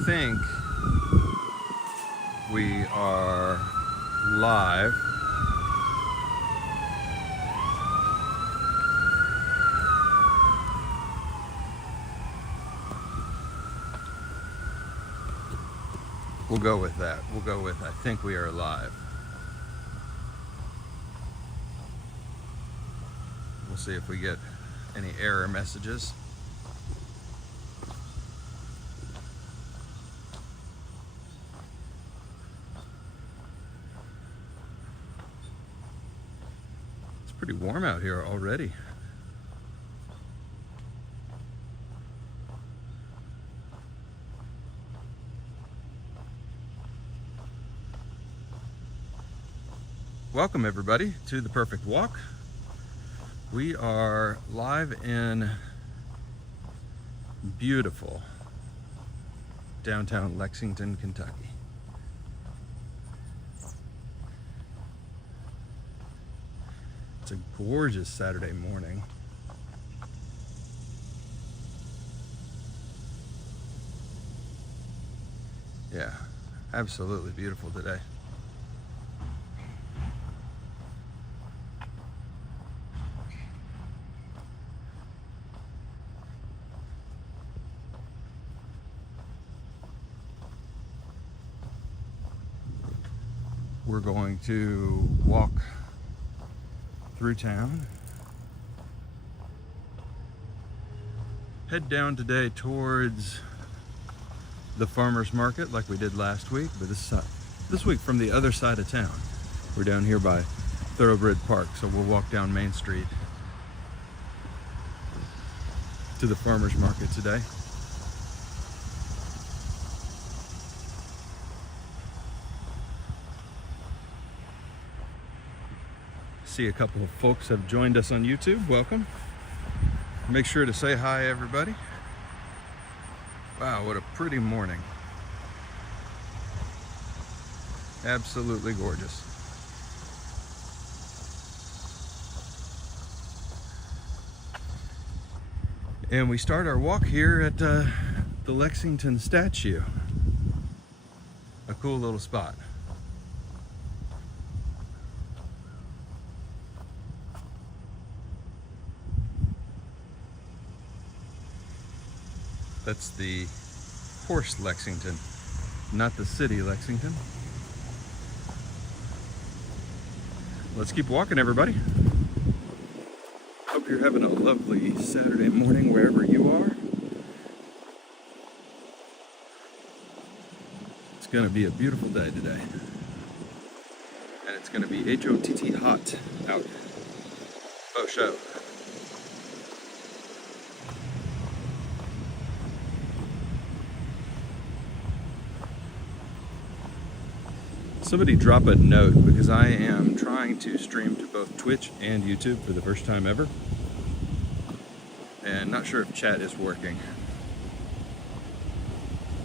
think we are live. We'll go with that. We'll go with I think we are live. We'll see if we get any error messages. It's pretty warm out here already. Welcome everybody to The Perfect Walk. We are live in beautiful downtown Lexington, Kentucky. It's a gorgeous Saturday morning. Yeah, absolutely beautiful today. We're going to walk through town, head down today towards the farmer's market like we did last week, but this week from the other side of town. We're down here by Thoroughbred Park, so we'll walk down Main Street to the farmer's market today. See a couple of folks have joined us on YouTube. Welcome. Make sure to say hi, everybody. Wow, what a pretty morning. Absolutely gorgeous. And we start our walk here at the Lexington statue. A cool little spot. That's the horse Lexington, not the city Lexington. Let's keep walking, everybody. Hope you're having a lovely Saturday morning wherever you are. It's gonna be a beautiful day today. And it's gonna be HOTT hot out. Oh, show. Somebody drop a note because I am trying to stream to both Twitch and YouTube for the first time ever. And not sure if chat is working.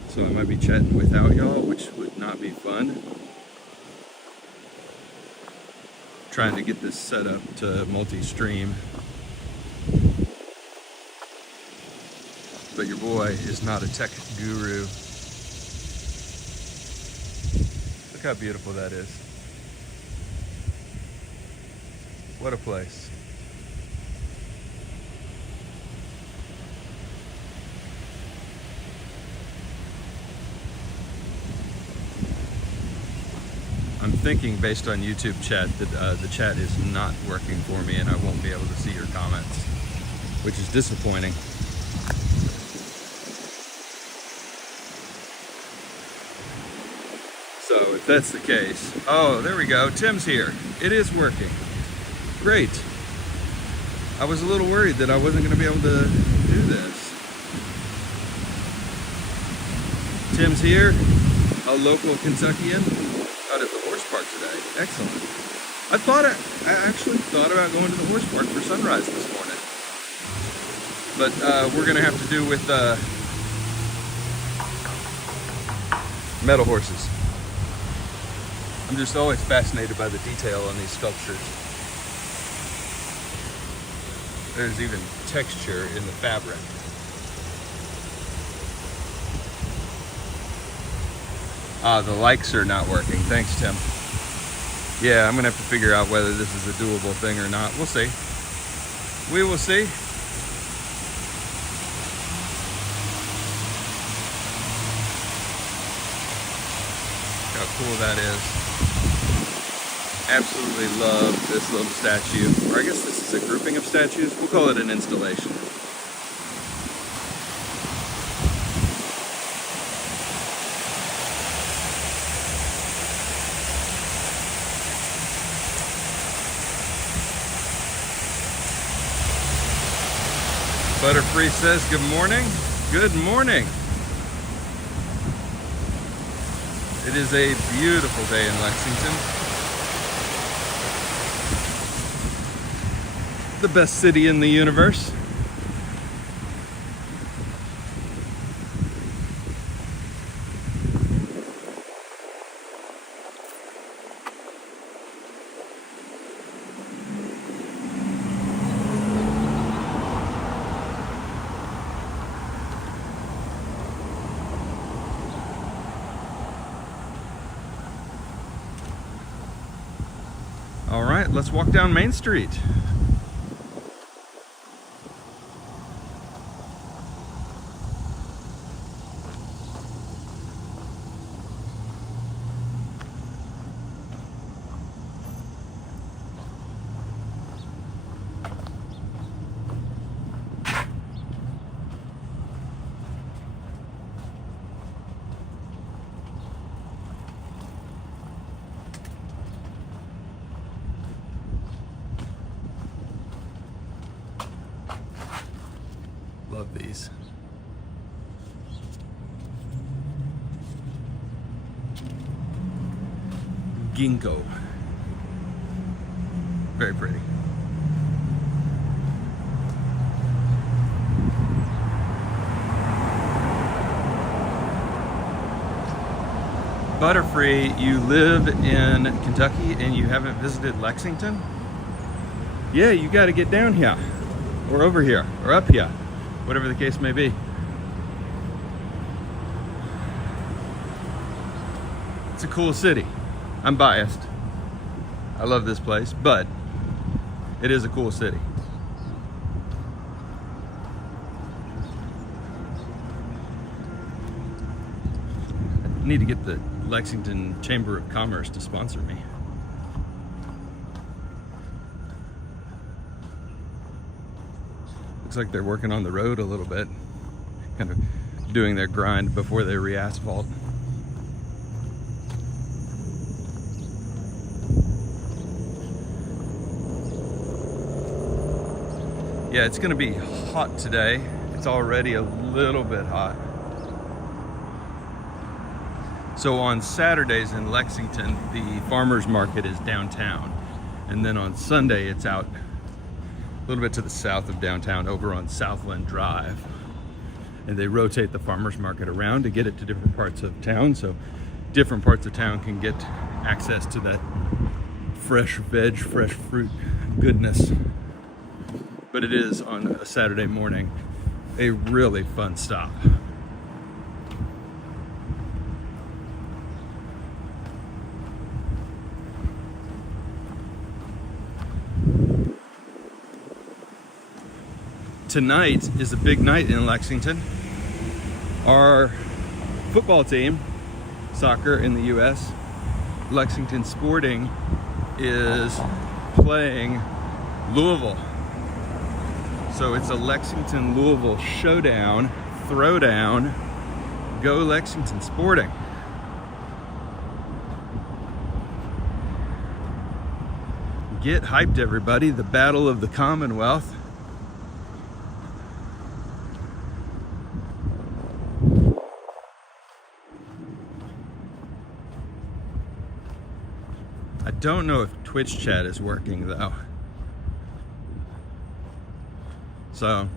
So I might be chatting without y'all, which would not be fun. Trying to get this set up to multi-stream. But your boy is not a tech guru. Look how beautiful that is. What a place. I'm thinking based on YouTube chat that the chat is not working for me and I won't be able to see your comments, which is disappointing. So if that's the case, oh, there we go. Tim's here. It is working. Great. I was a little worried that I wasn't going to be able to do this. Tim's here, a local Kentuckian out at the horse park today. Excellent. I actually thought about going to the horse park for sunrise this morning. But we're going to have to do with metal horses. I'm just always fascinated by the detail on these sculptures. There's even texture in the fabric. Ah, the likes are not working. Thanks, Tim. Yeah, I'm gonna have to figure out whether this is a doable thing or not. We'll see. We will see. How cool that is. Absolutely love this little statue. Or I guess this is a grouping of statues. We'll call it an installation. Butterfree says, good morning. Good morning. It is a beautiful day in Lexington. The best city in the universe. All right, let's walk down Main Street. Love these. Ginkgo. Very pretty. Butterfree, you live in Kentucky and you haven't visited Lexington? Yeah, you got to get down here, or over here, or up here, whatever the case may be. It's a cool city. I'm biased. I love this place, but it is a cool city. I need to get the Lexington Chamber of Commerce to sponsor me. Looks like they're working on the road a little bit, kind of doing their grind before they re-asphalt. Yeah, it's gonna be hot today. It's already a little bit hot. So on Saturdays in Lexington, the farmers market is downtown. And then on Sunday, it's out a little bit to the south of downtown, over on Southland Drive. And they rotate the farmers market around to get it to different parts of town, so different parts of town can get access to that fresh veg, fresh fruit goodness. But it is, on a Saturday morning, a really fun stop. Tonight is a big night in Lexington. Our football team, soccer in the US, Lexington Sporting, is playing Louisville. So it's a Lexington-Louisville showdown, throwdown. Go Lexington Sporting. Get hyped, everybody. The Battle of the Commonwealth. I don't know if Twitch chat is working though. So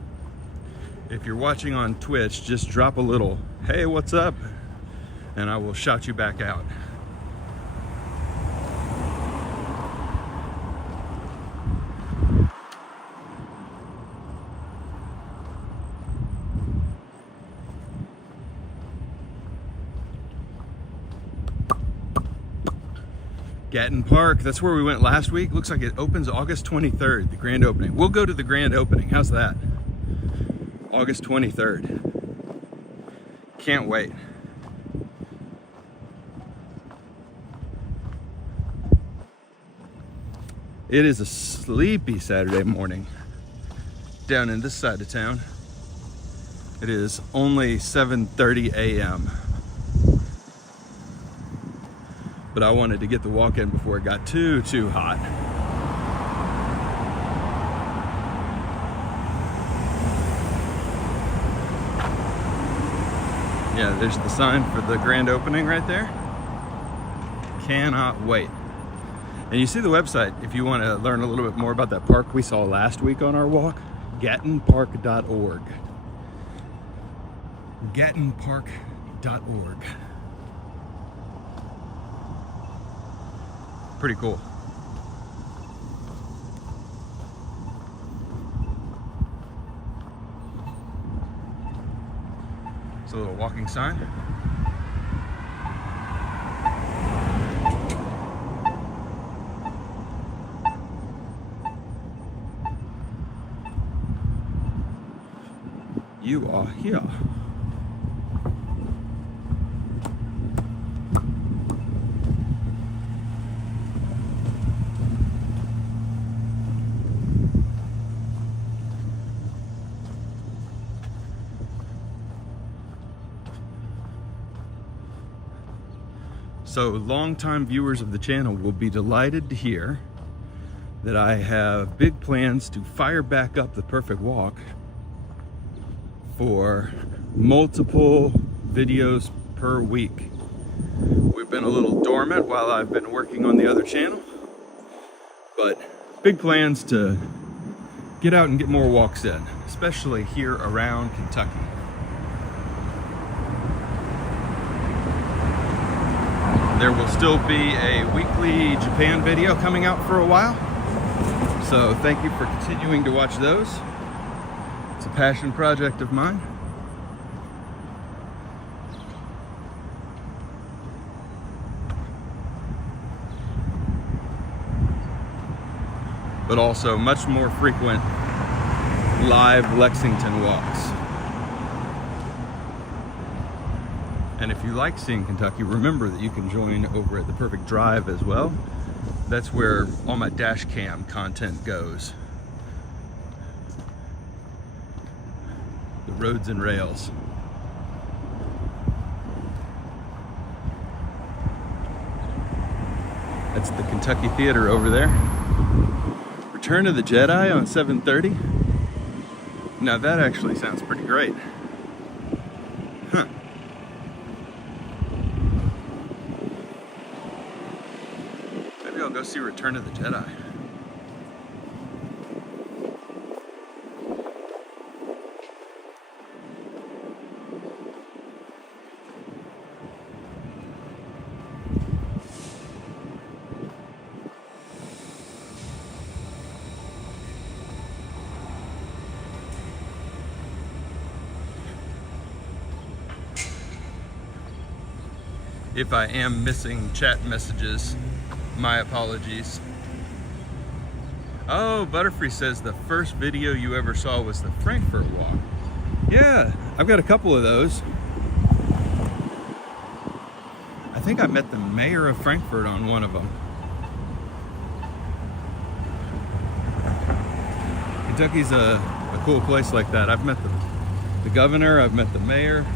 if you're watching on Twitch, just drop a little, hey, what's up? And I will shout you back out. Gaten Park, that's where we went last week. Looks like it opens August 23rd, the grand opening. We'll go to the grand opening. How's that? August 23rd. Can't wait. It is a sleepy Saturday morning down in this side of town. It is only 7:30 a.m. But I wanted to get the walk in before it got too hot. Yeah, there's the sign for the grand opening right there. Cannot wait. And you see the website if you want to learn a little bit more about that park we saw last week on our walk. GatenPark.org. GatenPark.org. Pretty cool. It's a little walking sign. You are here. So longtime viewers of the channel will be delighted to hear that I have big plans to fire back up the Perfect Walk for multiple videos per week. We've been a little dormant while I've been working on the other channel, but big plans to get out and get more walks in, especially here around Kentucky. There will still be a weekly Japan video coming out for a while, so thank you for continuing to watch those. It's a passion project of mine. But also much more frequent live Lexington walks. And if you like seeing Kentucky, remember that you can join over at the Perfect Drive as well. That's where all my dash cam content goes. The roads and rails. That's the Kentucky Theater over there. Return of the Jedi on 7:30. Now that actually sounds pretty great. Huh. Maybe I'll go see Return of the Jedi. If I am missing chat messages, my apologies. Oh, Butterfree says the first video you ever saw was the Frankfurt walk. Yeah, I've got a couple of those. I think I met the mayor of Frankfurt on one of them. Kentucky's a cool place like that. I've met the governor, I've met the mayor.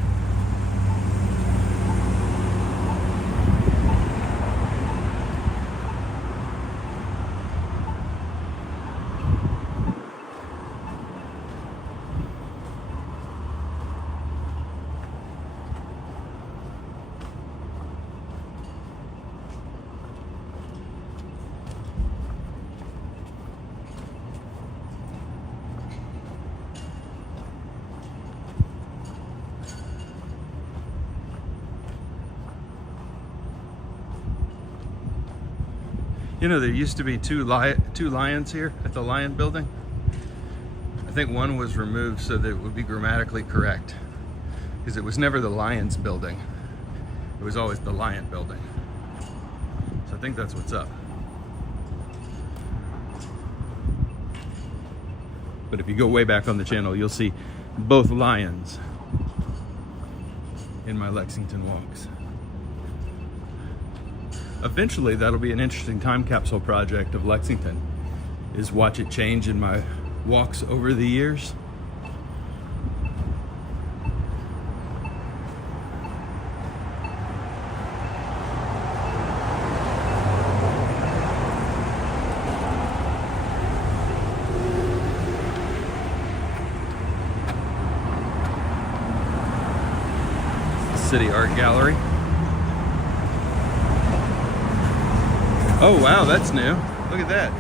You know, there used to be two lions here at the Lion Building. I think one was removed so that it would be grammatically correct, because it was never the Lions Building. It was always the Lion Building. So I think that's what's up. But if you go way back on the channel, you'll see both lions in my Lexington walks. Eventually, that'll be an interesting time capsule project of Lexington, is watch it change in my walks over the years. City Art Gallery. Oh wow, that's new. Look at that.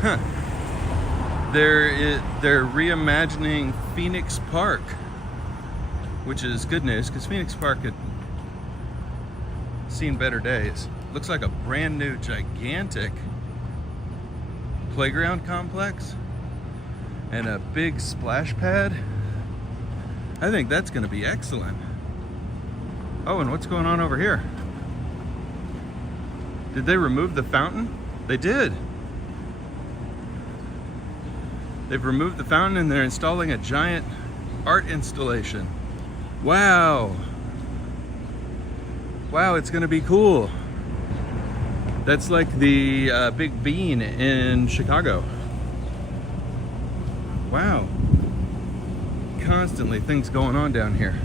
Huh. They're reimagining Phoenix Park, which is good news because Phoenix Park had seen better days. Looks like a brand new gigantic playground complex and a big splash pad. I think that's going to be excellent. Oh, and what's going on over here? Did they remove the fountain? They did. They've removed the fountain and they're installing a giant art installation. Wow. Wow, it's going to be cool. That's like the Big Bean in Chicago. Wow. Constantly things going on down here.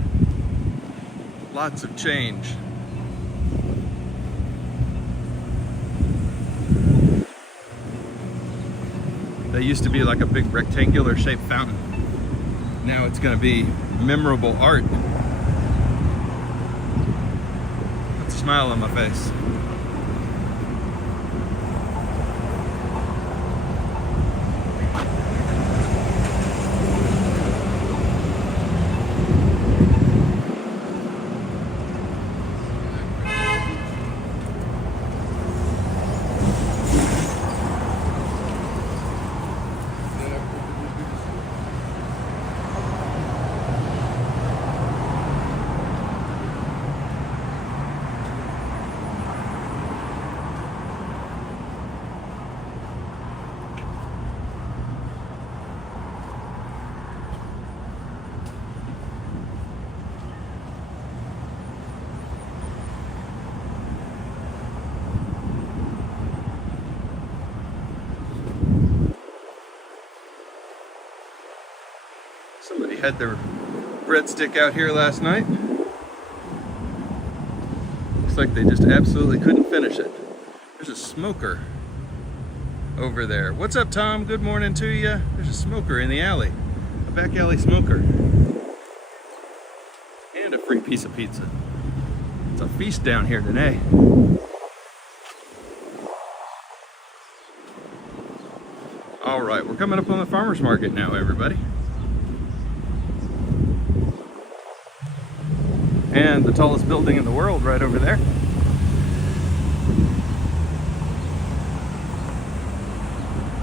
Lots of change. That used to be like a big rectangular shaped fountain. Now it's going to be memorable art. Put a smile on my face. Somebody had their breadstick out here last night. Looks like they just absolutely couldn't finish it. There's a smoker over there. What's up, Tom? Good morning to you. There's a smoker in the alley. A back alley smoker. And a free piece of pizza. It's a feast down here today. All right, we're coming up on the farmer's market now, everybody. And the tallest building in the world right over there.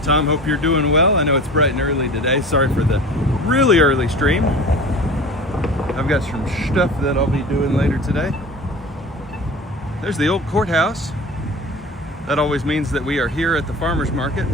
Tom, hope you're doing well. I know it's bright and early today. Sorry for the really early stream. I've got some stuff that I'll be doing later today. There's the old courthouse. That always means that we are here at the farmer's market.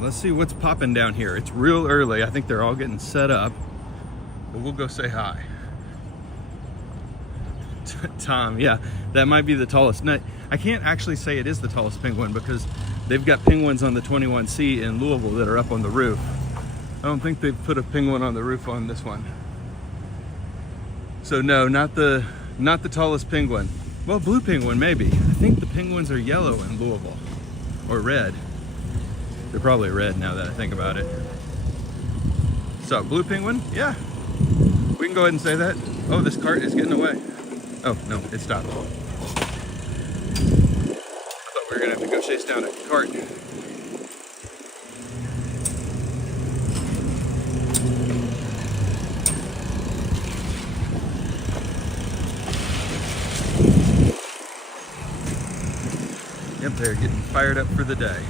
Let's see what's popping down here. It's real early. I think they're all getting set up, but we'll go say hi. Tom, yeah, that might be the tallest. Now, I can't actually say it is the tallest penguin because they've got penguins on the 21C in Louisville that are up on the roof. I don't think they've put a penguin on the roof on this one. So no, not the tallest penguin. Well, blue penguin maybe. I think the penguins are yellow in Louisville, or red. They're probably red now that I think about it. So, blue penguin? Yeah. We can go ahead and say that. Oh, this cart is getting away. Oh, no, it stopped. We're gonna have to go chase down a cart. Yep, they're getting fired up for the day.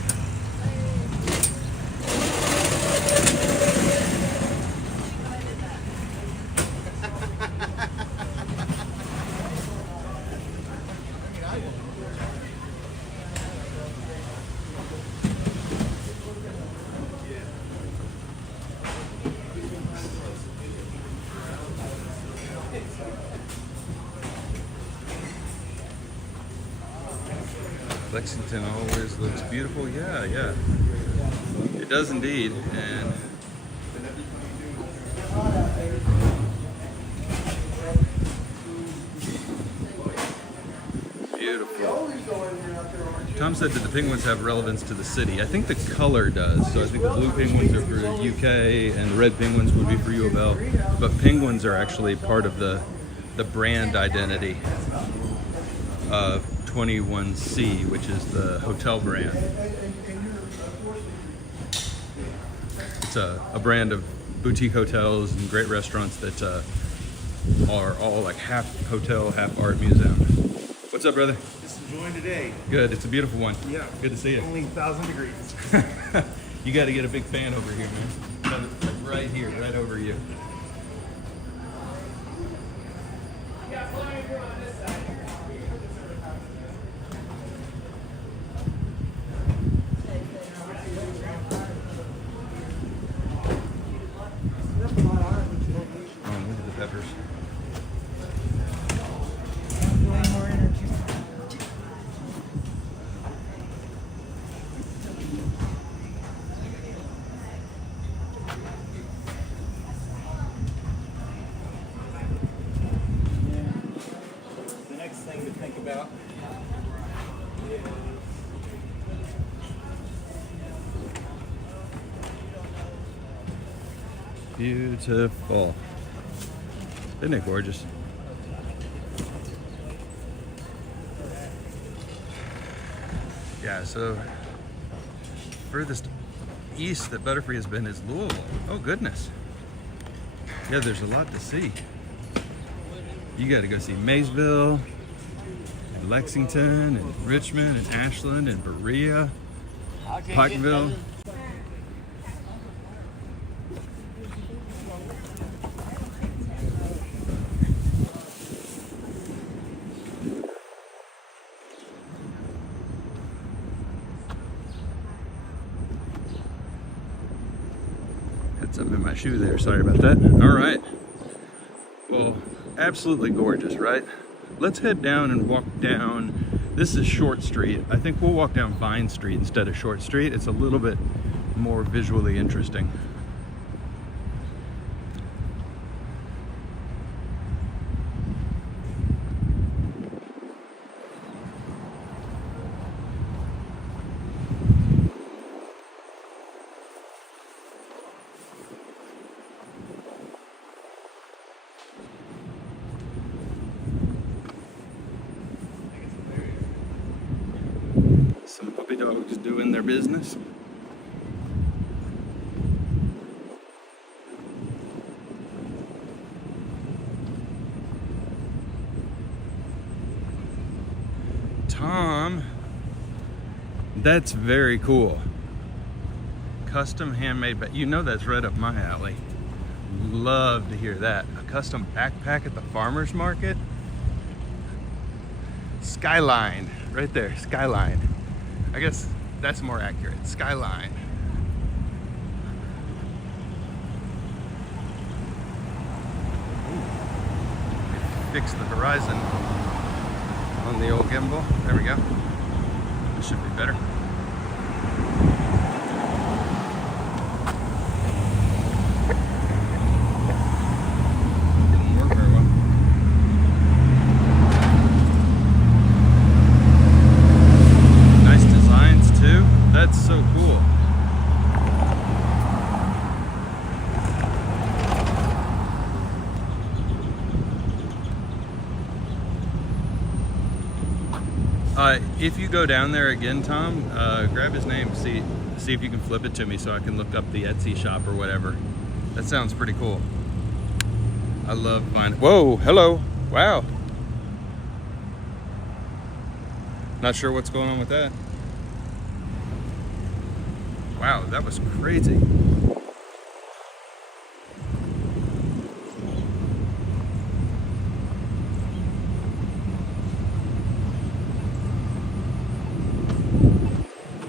Lexington always looks beautiful. Yeah, yeah. It does indeed. And beautiful. Tom said that the penguins have relevance to the city. I think the color does. So I think the blue penguins are for the UK and the red penguins would be for U of L. But penguins are actually part of the brand identity of 21C, which is the hotel brand. It's a brand of boutique hotels and great restaurants that are all like half hotel, half art museum. What's up, brother? Just enjoying today. Good. It's a beautiful one. Yeah. Good to see you. Only 1,000 degrees. You got to get a big fan over here, man. Like right here, right over you. Peppers. The next thing to think about is beautiful. Isn't it gorgeous? Yeah, so furthest east that Butterfree has been is Louisville. Oh goodness. Yeah, there's a lot to see. You got to go see Maysville, and Lexington, and Richmond, and Ashland, and Berea, Pikeville. Had something in my shoe there, sorry about that. All right. Well, absolutely gorgeous, right? Let's head down and walk down. This is Short Street. I think we'll walk down Vine Street instead of Short Street. It's a little bit more visually interesting. Some puppy dogs doing their business. Tom, that's very cool. Custom handmade, but you know that's right up my alley. Love to hear that. A custom backpack at the farmer's market. Skyline, right there, Skyline. I guess that's more accurate. Skyline. Ooh. Fix the horizon on the old gimbal. There we go. This should be better. Didn't work very well. Nice designs too. That's so cool. If you go down there again, Tom, grab his name, see if you can flip it to me so I can look up the Etsy shop or whatever. That sounds pretty cool. I love finding. Whoa, hello, wow. Not sure what's going on with that. Wow, that was crazy.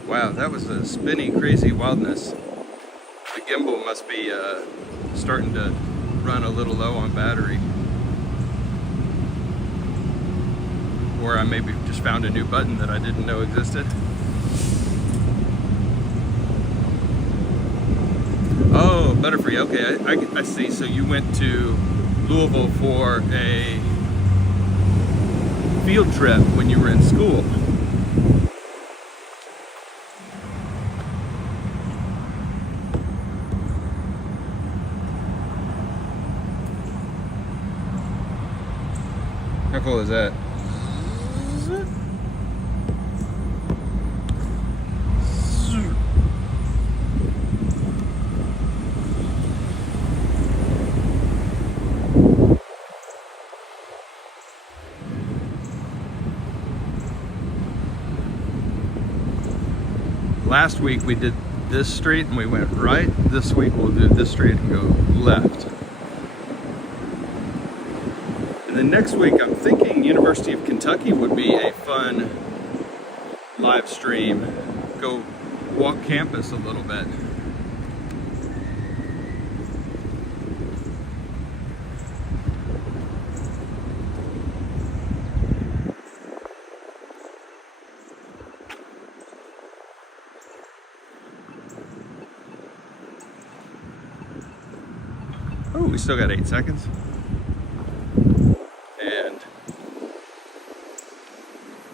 Wow, that was a spinny, crazy wildness. The gimbal must be starting to run a little low on battery. Or I maybe just found a new button that I didn't know existed. Oh, Butterfree, okay, I see. So you went to Louisville for a field trip when you were in school. How cool is that? Last week we did this street and we went right. This week we'll do this street and go left. And then next week I'm thinking University of Kentucky would be a fun live stream. Go walk campus a little bit. Oh, we still got 8 seconds. And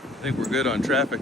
I think we're good on traffic.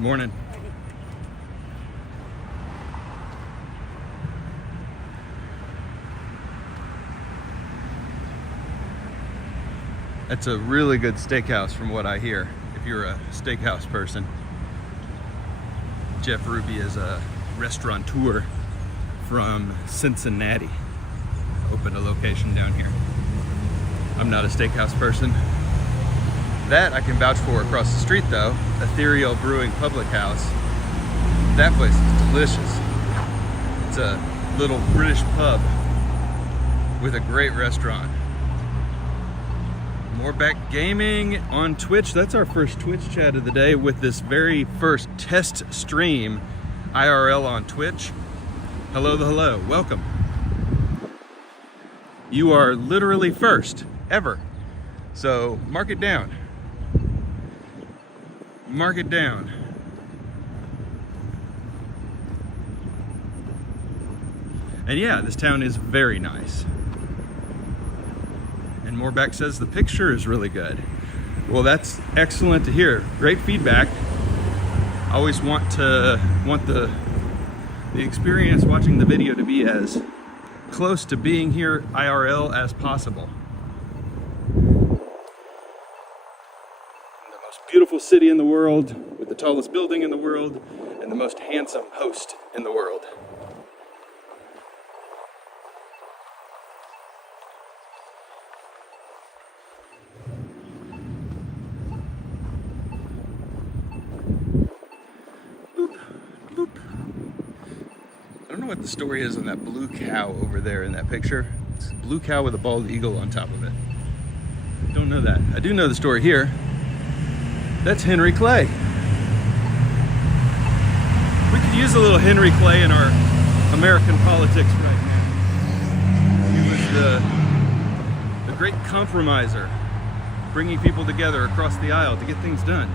Morning. That's a really good steakhouse from what I hear, if you're a steakhouse person. Jeff Ruby is a restaurateur from Cincinnati. Opened a location down here. I'm not a steakhouse person. That I can vouch for across the street though, Ethereal Brewing Public House. That place is delicious. It's a little British pub with a great restaurant. More back gaming on Twitch. That's our first Twitch chat of the day with this very first test stream IRL on Twitch. Hello, hello, welcome. You are literally first ever. So mark it down. Mark it down. And yeah, this town is very nice. And Moorback says the picture is really good. Well, that's excellent to hear. Great feedback. I always want the experience watching the video to be as close to being here IRL as possible. Beautiful city in the world, with the tallest building in the world, and the most handsome host in the world. Boop, boop. I don't know what the story is on that blue cow over there in that picture. It's a blue cow with a bald eagle on top of it. Don't know that. I do know the story here. That's Henry Clay. We could use a little Henry Clay in our American politics right now. He was the great compromiser, bringing people together across the aisle to get things done.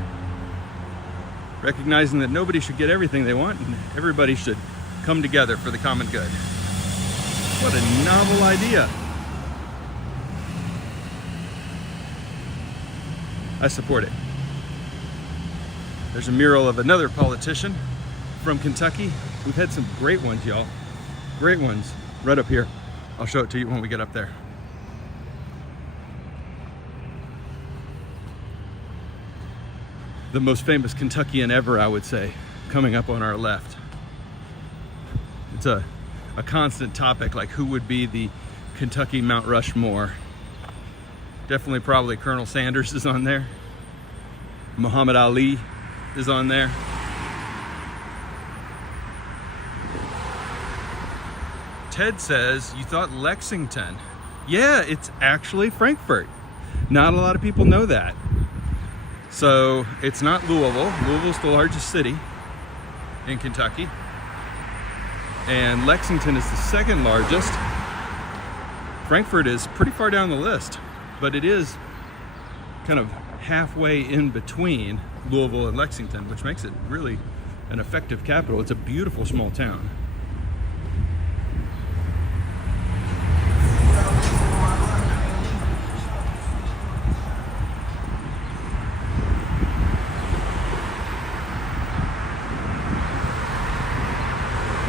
Recognizing that nobody should get everything they want and everybody should come together for the common good. What a novel idea. I support it. There's a mural of another politician from Kentucky. We've had some great ones, y'all. Great ones right up here. I'll show it to you when we get up there. The most famous Kentuckian ever, I would say, coming up on our left. It's a constant topic, like who would be the Kentucky Mount Rushmore. Definitely probably Colonel Sanders is on there. Muhammad Ali is on there. Ted says, you thought Lexington. Yeah, it's actually Frankfurt. Not a lot of people know that. So it's not Louisville. Louisville's the largest city in Kentucky. And Lexington is the second largest. Frankfurt is pretty far down the list, but it is kind of halfway in between Louisville and Lexington, which makes it really an effective capital. It's a beautiful small town.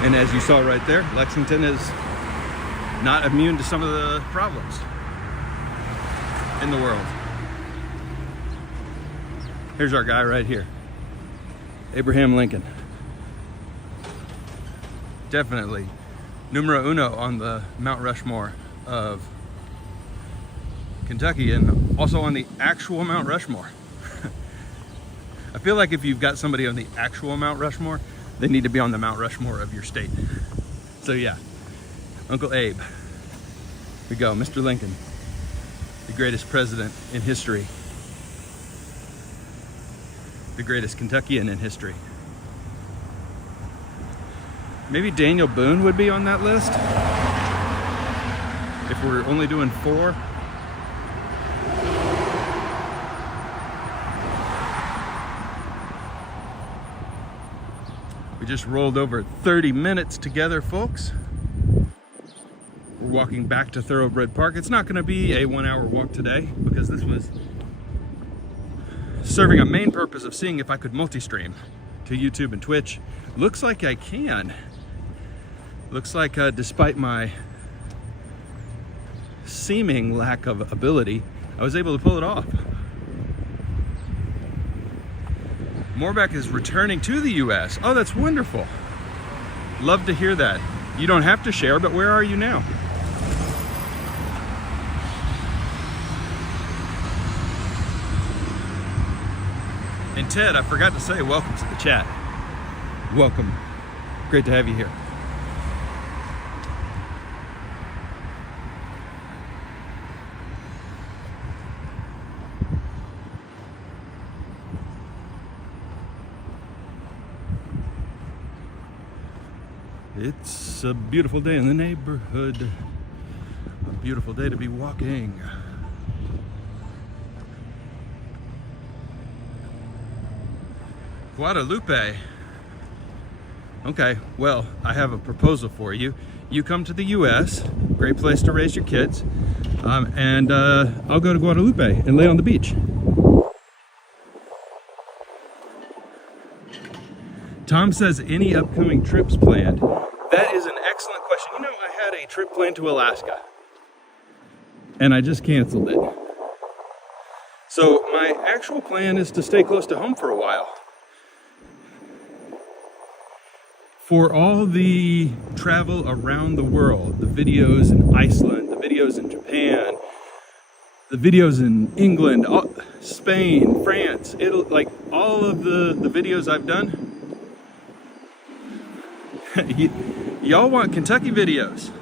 And as you saw right there, Lexington is not immune to some of the problems in the world. Here's our guy right here, Abraham Lincoln. Definitely numero uno on the Mount Rushmore of Kentucky, and also on the actual Mount Rushmore. I feel like if you've got somebody on the actual Mount Rushmore, they need to be on the Mount Rushmore of your state. So yeah, Uncle Abe. Here we go, Mr. Lincoln, the greatest president in history. The greatest Kentuckian in history. Maybe Daniel Boone would be on that list if we're only doing 4. We just rolled over 30 minutes together, folks. We're walking back to Thoroughbred Park. It's not going to be a 1-hour walk today because this was serving a main purpose of seeing if I could multi-stream to YouTube and Twitch. Looks like I can. Looks like despite my seeming lack of ability, I was able to pull it off. Morback is returning to the US. Oh, that's wonderful. Love to hear that. You don't have to share, but where are you now? And Ted, I forgot to say welcome to the chat. Welcome. Great to have you here. It's a beautiful day in the neighborhood. A beautiful day to be walking. Guadalupe. Okay, well, I have a proposal for you. You come to the US, great place to raise your kids, and I'll go to Guadalupe and lay on the beach. Tom says, any upcoming trips planned? That is an excellent question. You know, I had a trip planned to Alaska, and I just canceled it. So my actual plan is to stay close to home for a while. For all the travel around the world, the videos in Iceland, the videos in Japan, the videos in England, Spain, France, Italy, like all of the videos I've done, y'all want Kentucky videos.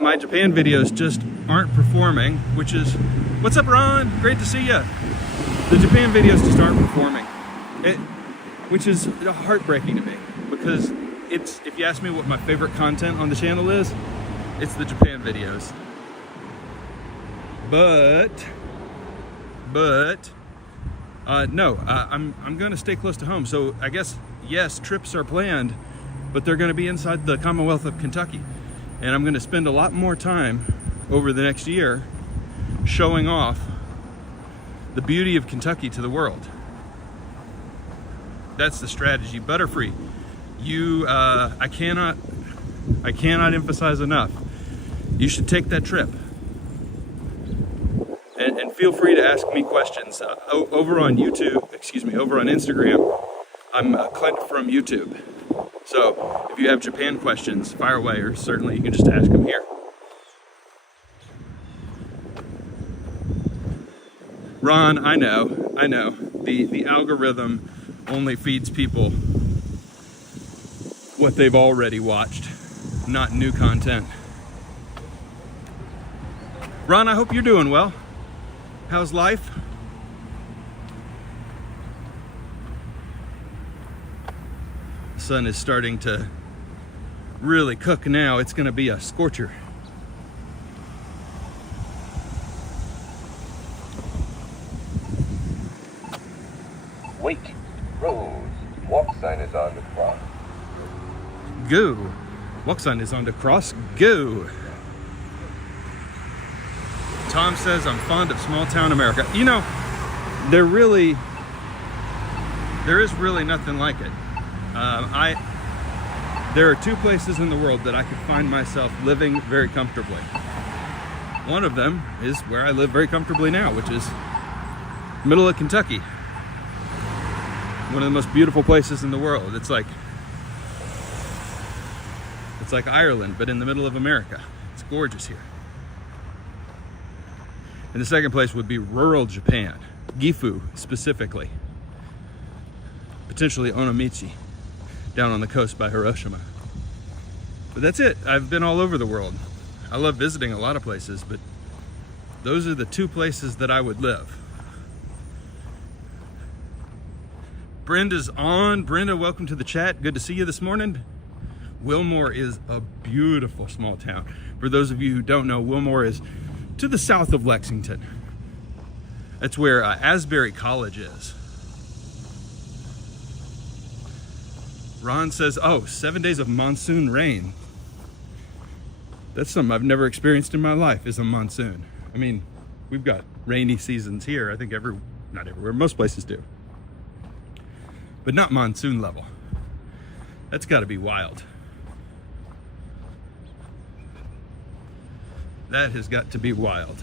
my Japan videos just aren't performing, which is, what's up, Ron? Great to see you. The Japan videos just aren't performing, which is heartbreaking to me, because it's, if you ask me what my favorite content on the channel is, it's the Japan videos. No, I'm going to stay close to home. So I guess, yes, trips are planned, but they're going to be inside the Commonwealth of Kentucky. And I'm going to spend a lot more time over the next year showing off the beauty of Kentucky to the world. That's the strategy. Butterfree, I cannot emphasize enough. You should take that trip. And feel free to ask me questions over on YouTube, over on Instagram. I'm Klint from YouTube. So if you have Japan questions, fire away, or certainly you can just ask them here. Ron, I know. The algorithm only feeds people what they've already watched, not new content. Ron, I hope you're doing well. How's life? The sun is starting to really cook now. It's going to be a scorcher. Wait, Rose. Walk sign is on the cross. Go. Walk sign is on the cross. Go. Tom says, I'm fond of small town America. You know, there is really nothing like it. There are two places in the world that I could find myself living very comfortably. One of them is where I live very comfortably now, which is middle of Kentucky. One of the most beautiful places in the world. It's like Ireland, but in the middle of America. It's gorgeous here. And the second place would be rural Japan, Gifu specifically. Potentially Onomichi, down on the coast by Hiroshima. But that's it. I've been all over the world. I love visiting a lot of places, but those are the two places that I would live. Brenda's on. Brenda, welcome to the chat. Good to see you this morning. Wilmore is a beautiful small town. For those of you who don't know, Wilmore is to the south of Lexington. That's where Asbury College is. Ron says, oh, 7 days of monsoon rain. That's something I've never experienced in my life, is a monsoon. I mean, we've got rainy seasons here. I think not everywhere, most places do. But not monsoon level. That's got to be wild. That has got to be wild.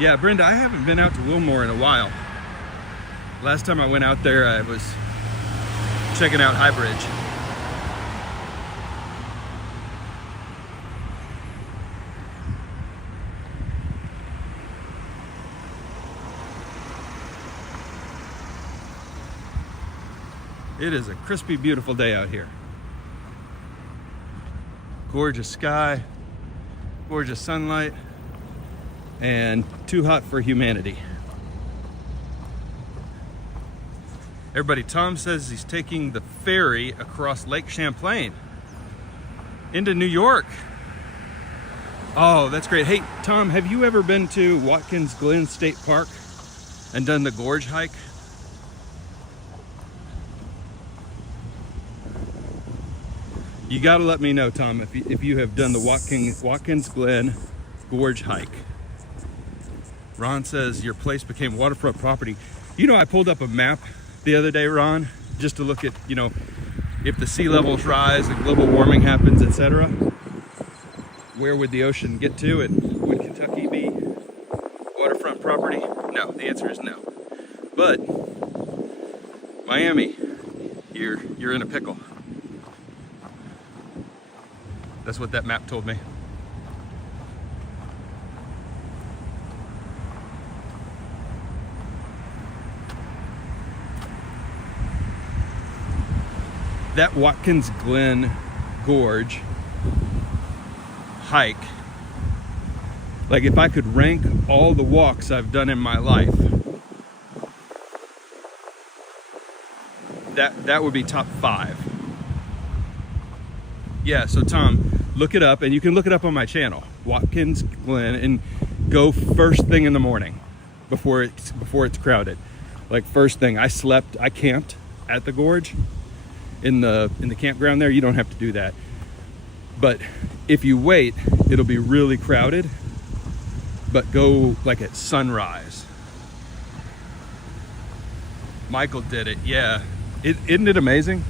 Yeah, Brenda, I haven't been out to Wilmore in a while. Last time I went out there, I was checking out High Bridge. It is a crispy, beautiful day out here. Gorgeous sky, gorgeous sunlight, and too hot for humanity. Everybody, Tom says he's taking the ferry across Lake Champlain into New York. Oh, that's great. Hey, Tom, have you ever been to Watkins Glen State Park and done the gorge hike? You gotta let me know, Tom, if you have done the Watkins Glen Gorge hike. Ron says your place became waterfront property. You know, I pulled up a map the other day, Ron, just to look at, you know, if the sea levels rise and global warming happens, etc. Where would the ocean get to, and would Kentucky be waterfront property? No, the answer is no. But Miami, you're in a pickle. That's what that map told me. that Watkins Glen Gorge hike, like if I could rank all the walks I've done in my life, that would be top 5. Yeah, so Tom, look it up, and you can look it up on my channel, Watkins Glen, and go first thing in the morning before it's crowded. Like first thing, I camped at the gorge in the campground there. You don't have to do that. But if you wait, it'll be really crowded. But go like at sunrise. Michael did it, yeah. Isn't it amazing?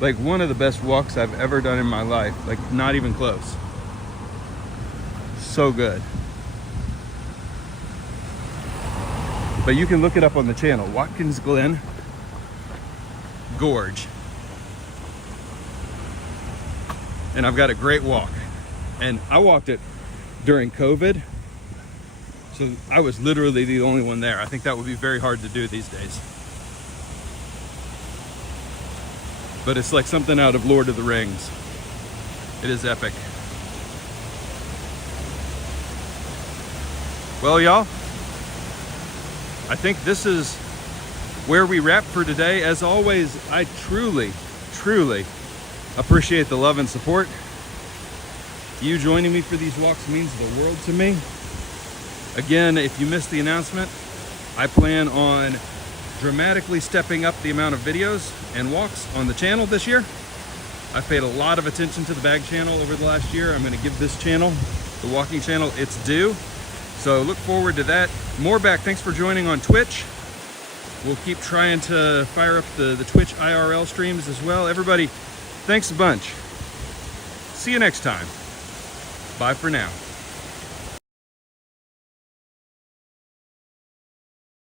Like one of the best walks I've ever done in my life. Like not even close. So good. But you can look it up on the channel, Watkins Glen Gorge. And I've got a great walk. And I walked it during COVID. So I was literally the only one there. I think that would be very hard to do these days. But it's like something out of Lord of the Rings. It is epic. Well, y'all, I think this is where we wrap for today. As always, I truly, truly appreciate the love and support. You joining me for these walks means the world to me. Again, if you missed the announcement, I plan on dramatically stepping up the amount of videos and walks on the channel this year. I've paid a lot of attention to the bag channel over the last year. I'm going to give this channel, the walking channel, its due. So look forward to that. Mooreback, thanks for joining on Twitch. We'll keep trying to fire up the Twitch IRL streams as well. Everybody, thanks a bunch. See you next time. Bye for now.